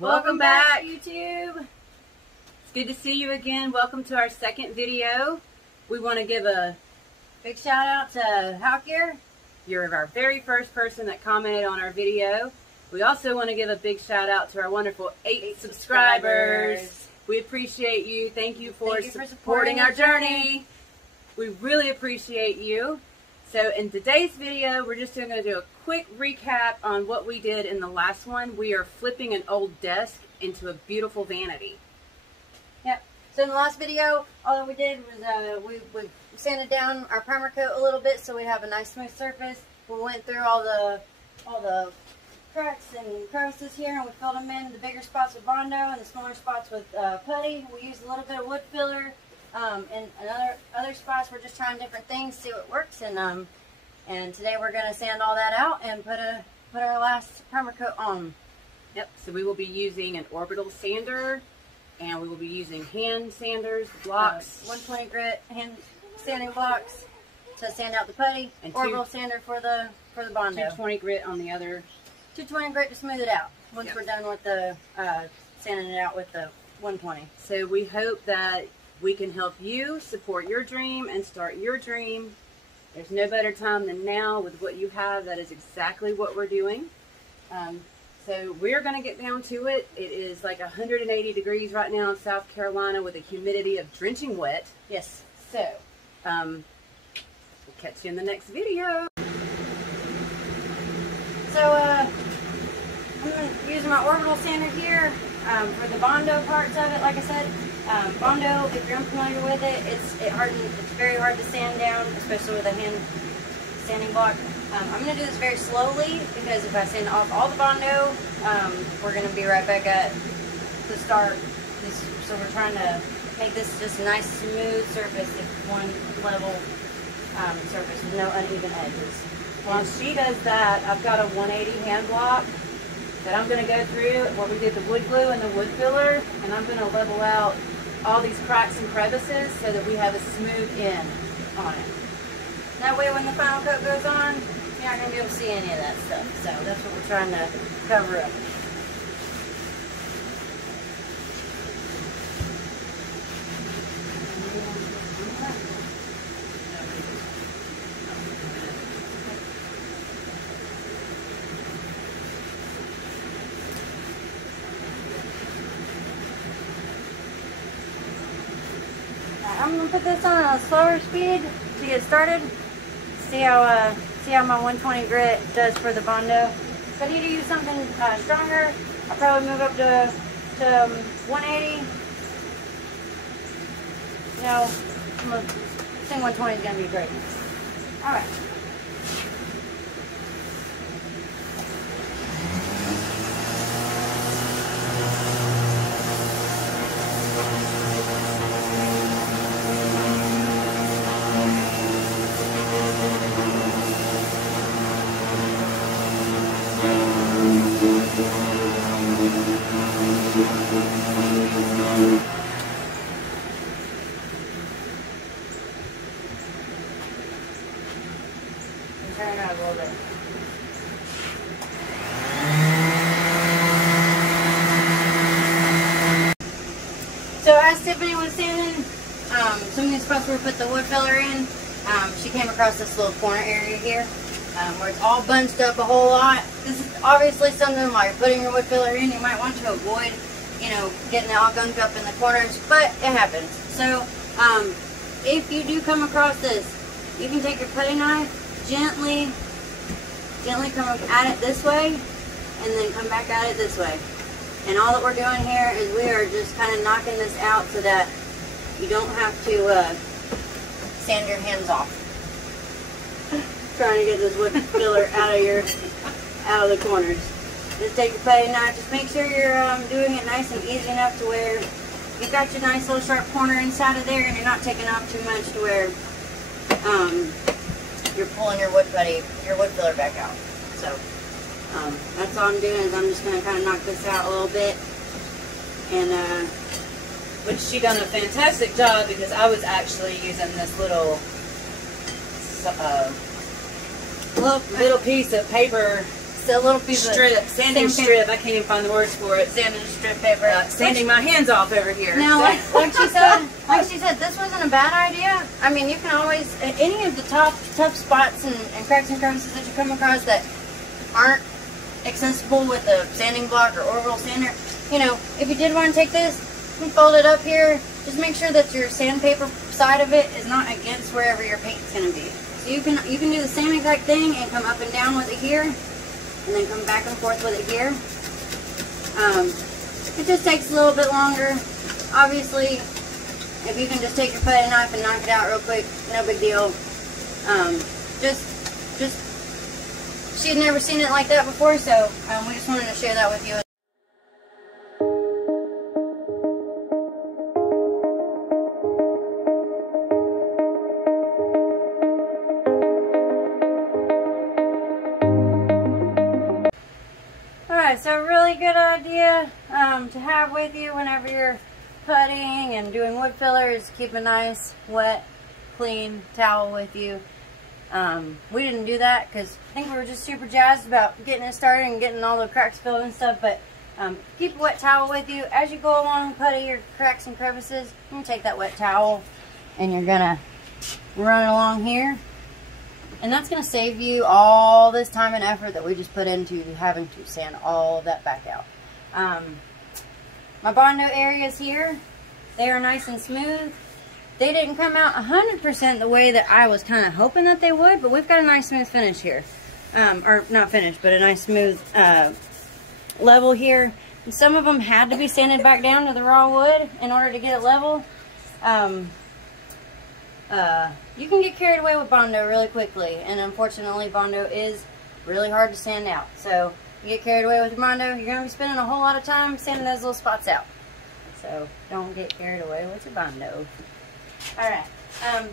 Welcome back, YouTube. It's good to see you again. Welcome to our second video. We want to give a big shout out to Halkier. You're our very first person that commented on our video. We also want to give a big shout out to our wonderful 8 subscribers. We appreciate you. Thank you for supporting our journey. We really appreciate you. So in today's video, we're just going to do a quick recap on what we did in the last one. We are flipping an old desk into a beautiful vanity. Yep. So in the last video, all that we did was we sanded down our primer coat a little bit so we have a nice smooth surface. We went through all the cracks and crevices here, and we filled them in, the bigger spots with bondo and the smaller spots with putty. We used a little bit of wood filler. And other spots we're just trying different things, see what works, and today we're gonna sand all that out and put our last primer coat on. Yep. So we will be using an orbital sander, and we will be using hand sanders, blocks, 120 grit hand sanding blocks to sand out the putty, and orbital sander for the bondo. 220 grit on the other. 220 grit to smooth it out. Once we're done with the sanding it out with the 120. So we hope that we can help you support your dream and start your dream. There's no better time than now with what you have. That is exactly what we're doing. So we're going to get down to it. It is like 180 degrees right now in South Carolina with a humidity of drenching wet. Yes. So we'll catch you in the next video. So I'm using my orbital sander here for the bondo parts of it. Like I said, bondo, if you're unfamiliar with it, it's very hard to sand down, especially with a hand sanding block. I'm going to do this very slowly because if I sand off all the bondo, we're going to be right back at the start. So we're trying to make this just a nice smooth surface, one level surface with no uneven edges. While she does that, I've got a 180 hand block that I'm going to go through where we did the wood glue and the wood filler, and I'm going to level out all these cracks and crevices so that we have a smooth end on it. That way when the final coat goes on, you're not going to be able to see any of that stuff. So that's what we're trying to cover up. I'm gonna put this on a slower speed to get started. See how my 120 grit does for the bondo. If I need to use something stronger, I'll probably move up to 180. You know, I think 120 is gonna be great. All right. Turn it out a little bit. So as Tiffany was sanding, some of these spots where we put the wood filler in, she came across this little corner area here where it's all bunched up a whole lot. This is obviously something while you're putting your wood filler in, you might want to avoid, you know, getting it all gunked up in the corners, but it happens. So if you do come across this, you can take your putty knife, gently come at it this way, and then come back at it this way. And all that we're doing here is we are just kind of knocking this out so that you don't have to sand your hands off. Trying to get this wood filler out of the corners. Just take your putty knife. Just make sure you're doing it nice and easy enough to where you've got your nice little sharp corner inside of there, and you're not taking off too much to where you're pulling your wood filler back out. So that's all I'm doing is I'm just going to kind of knock this out a little bit. And which she done a fantastic job because I was actually using this little little piece of paper just a little piece strip, of sanding strip. I can't even find the words for it. Sanding strip paper. Sanding my hands off over here. Now, like she said, this wasn't a bad idea. I mean, you can always, any of the tough spots and cracks and crevices that you come across that aren't accessible with a sanding block or Orville sander, you know, if you did want to take this and fold it up here, just make sure that your sandpaper side of it is not against wherever your paint's going to be. So you can do the same exact thing and come up and down with it here, and then come back and forth with it here. It just takes a little bit longer. Obviously, if you can just take your putty knife and knock it out real quick, no big deal. She had never seen it like that before, so we just wanted to share that with you. Alright, so a really good idea to have with you whenever you're puttying and doing wood filler is keep a nice, wet, clean towel with you. We didn't do that because I think we were just super jazzed about getting it started and getting all the cracks filled and stuff, but keep a wet towel with you. As you go along and putty your cracks and crevices, you can take that wet towel and you're going to run along here. And that's going to save you all this time and effort that we just put into having to sand all of that back out. My bondo areas here, they are nice and smooth. They didn't come out 100% the way that I was kind of hoping that they would, but we've got a nice smooth finish here. Or not finish, but a nice smooth level here. And some of them had to be sanded back down to the raw wood in order to get it level. You can get carried away with bondo really quickly, and unfortunately bondo is really hard to sand out. So you get carried away with your bondo, you're going to be spending a whole lot of time sanding those little spots out. So don't get carried away with your bondo. Alright,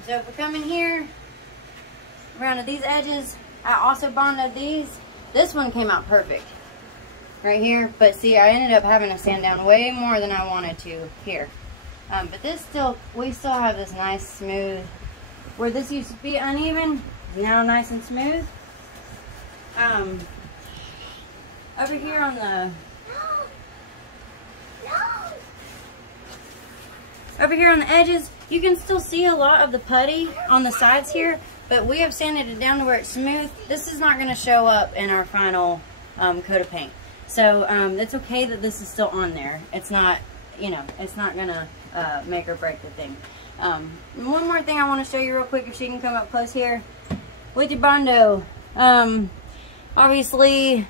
so if we come in here, around to these edges, I also bonded these. This one came out perfect right here, but see, I ended up having to sand down way more than I wanted to here. But this we still have this nice smooth, where this used to be uneven, now nice and smooth. Over here on the edges, you can still see a lot of the putty on the sides here, but we have sanded it down to where it's smooth. This is not going to show up in our final coat of paint. So it's okay that this is still on there. It's not, you know, it's not going to make or break the thing. One more thing I want to show you real quick, if she can come up close here. With your bondo, obviously,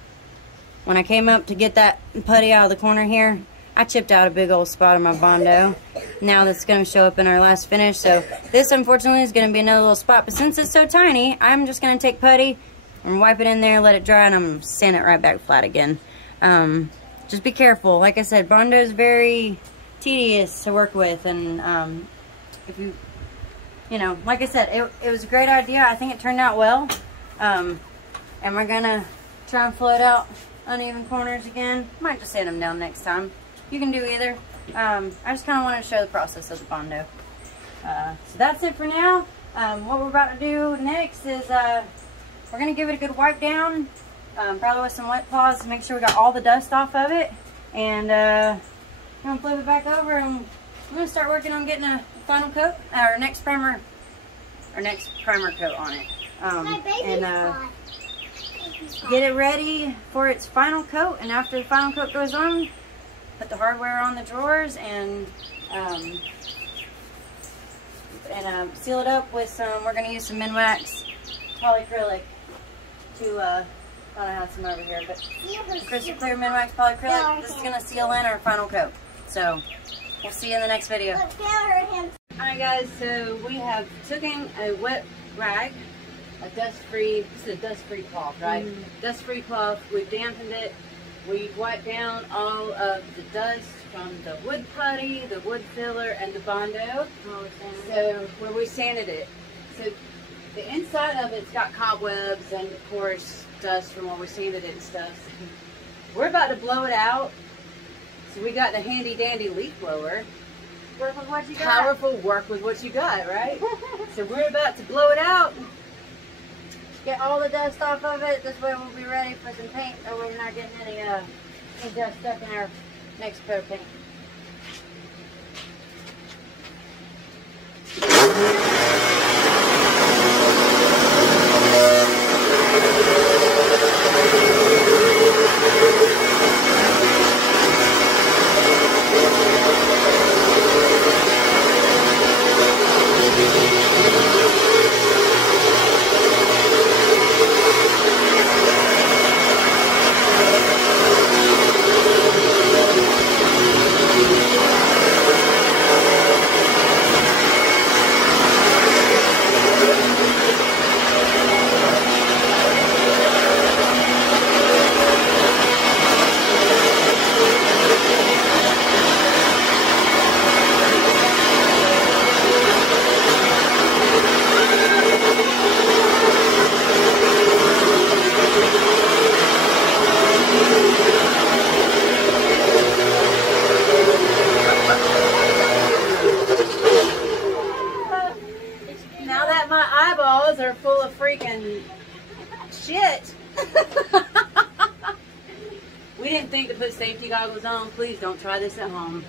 when I came up to get that putty out of the corner here, I chipped out a big old spot on my bondo. Now that's going to show up in our last finish. So this, unfortunately, is going to be another little spot. But since it's so tiny, I'm just going to take putty and wipe it in there, let it dry, and I'm going to sand it right back flat again. Just be careful. Like I said, bondo is very tedious to work with. And if you know, like I said, it was a great idea. I think it turned out well. Am I going to try and float out uneven corners again? Might just sand them down next time. You can do either. I just kind of wanted to show the process of the bondo. So that's it for now. What we're about to do next is we're going to give it a good wipe down, probably with some wet cloths to make sure we got all the dust off of it. And I'm going to flip it back over, and I'm going to start working on getting a final coat, our next primer coat on it. Get it ready for its final coat, and after the final coat goes on, put the hardware on the drawers and seal it up with some, we're going to use some Minwax polyacrylic to, I don't have some over here, but crystal clear Minwax polyacrylic. This is going to seal in our final coat. So we'll see you in the next video. Alright guys, so we have taken a wet rag, a dust-free, this is a dust-free cloth, right? Dust-free cloth. We've dampened it. We've wiped down all of the dust from the wood putty, the wood filler, and the bondo. So where we sanded it. So the inside of it's got cobwebs and of course dust from where we sanded it and stuff. We're about to blow it out. So we got the handy dandy leaf blower. Work with what you got. Powerful, work with what you got, right? So we're about to blow it out. get all the dust off of it. This way we'll be ready for some paint, so we're not getting any dust stuck in our next coat of paint. Are full of freaking shit. We didn't think to put safety goggles on. Please don't try this at home.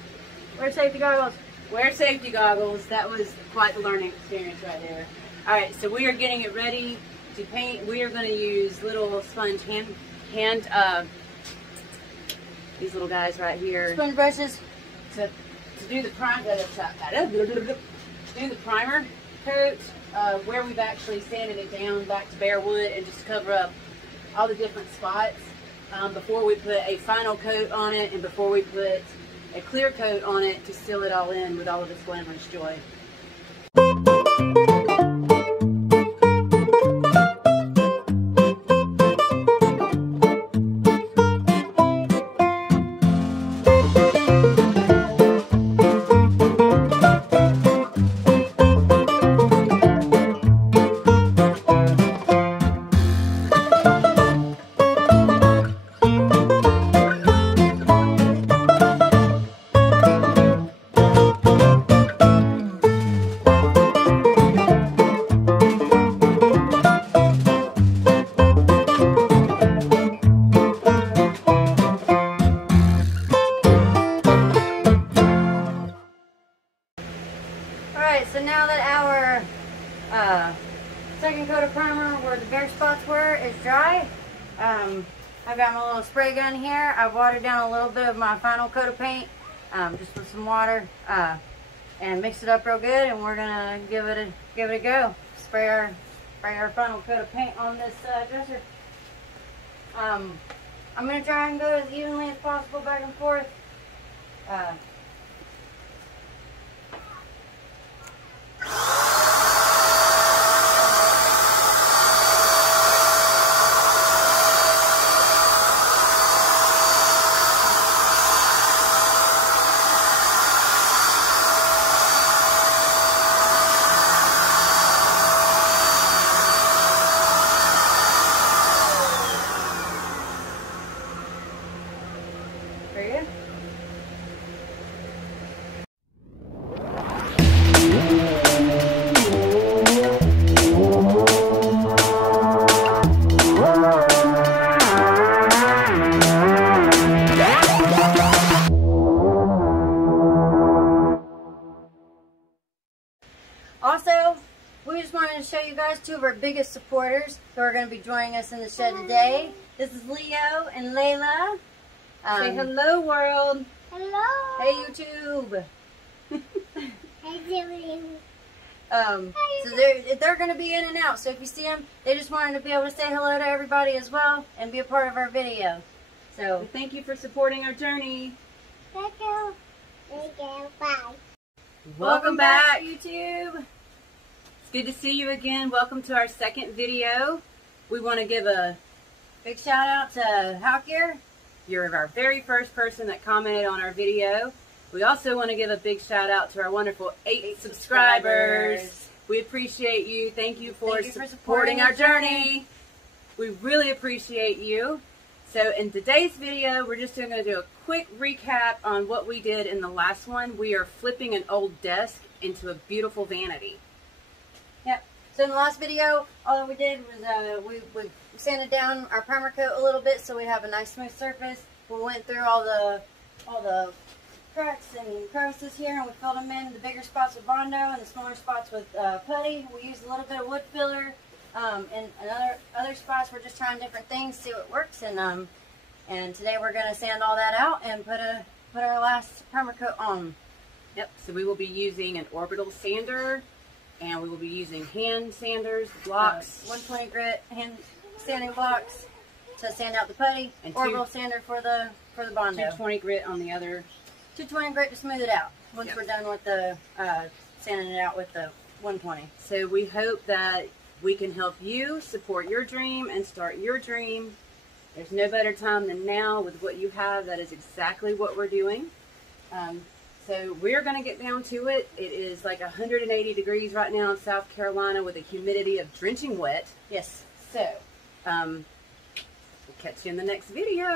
Wear safety goggles. Wear safety goggles. That was quite the learning experience right there. Alright, so we are getting it ready to paint. We are going to use little sponge these little guys right here. Sponge brushes. To do the primer coat. Where we've actually sanded it down back to bare wood and just cover up all the different spots before we put a final coat on it and before we put a clear coat on it to seal it all in with all of its glamorous joy. So now that our second coat of primer where the bare spots were is dry, I've got my little spray gun here. I've watered down a little bit of my final coat of paint just with some water and mix it up real good, and we're gonna give it a go. Spray our final coat of paint on this dresser. I'm gonna try and go as evenly as possible back and forth. Very good. Also, we just wanted to show you guys two of our biggest supporters who are going to be joining us in the shed today. This is Leo and Layla. Say hello, world. Hello. Hey, YouTube. Hey, Jimmy. So they're going to be in and out. So if you see them, they just wanted to be able to say hello to everybody as well and be a part of our video. So thank you for supporting our journey. Thank you. Thank you. Bye. Welcome back, YouTube. It's good to see you again. Welcome to our second video. We want to give a big shout out to Halkier. You're our very first person that commented on our video. We also want to give a big shout out to our wonderful 8 subscribers. We appreciate you. Thank you for supporting our journey. We really appreciate you. So in today's video, we're just going to do a quick recap on what we did in the last one. We are flipping an old desk into a beautiful vanity. yep. So in the last video, all that we did was we sanded down our primer coat a little bit so we have a nice smooth surface. We went through all the cracks and crevices here, and we filled them in, the bigger spots with bondo and the smaller spots with putty. We used a little bit of wood filler, and other spots we're just trying different things, see what works. And today we're going to sand all that out and put our last primer coat on. Yep, so we will be using an orbital sander, and we will be using hand sanders, blocks. 120 grit hand sanding blocks to sand out the putty, and orbital sander for the bondo. 220 grit on the other. 220 grit to smooth it out once Yep. we're done with the sanding it out with the 120. So we hope that we can help you support your dream and start your dream. There's no better time than now with what you have. That is exactly what we're doing. So we're going to get down to it. It is like 180 degrees right now in South Carolina with a humidity of drenching wet. Yes. So we'll catch you in the next video.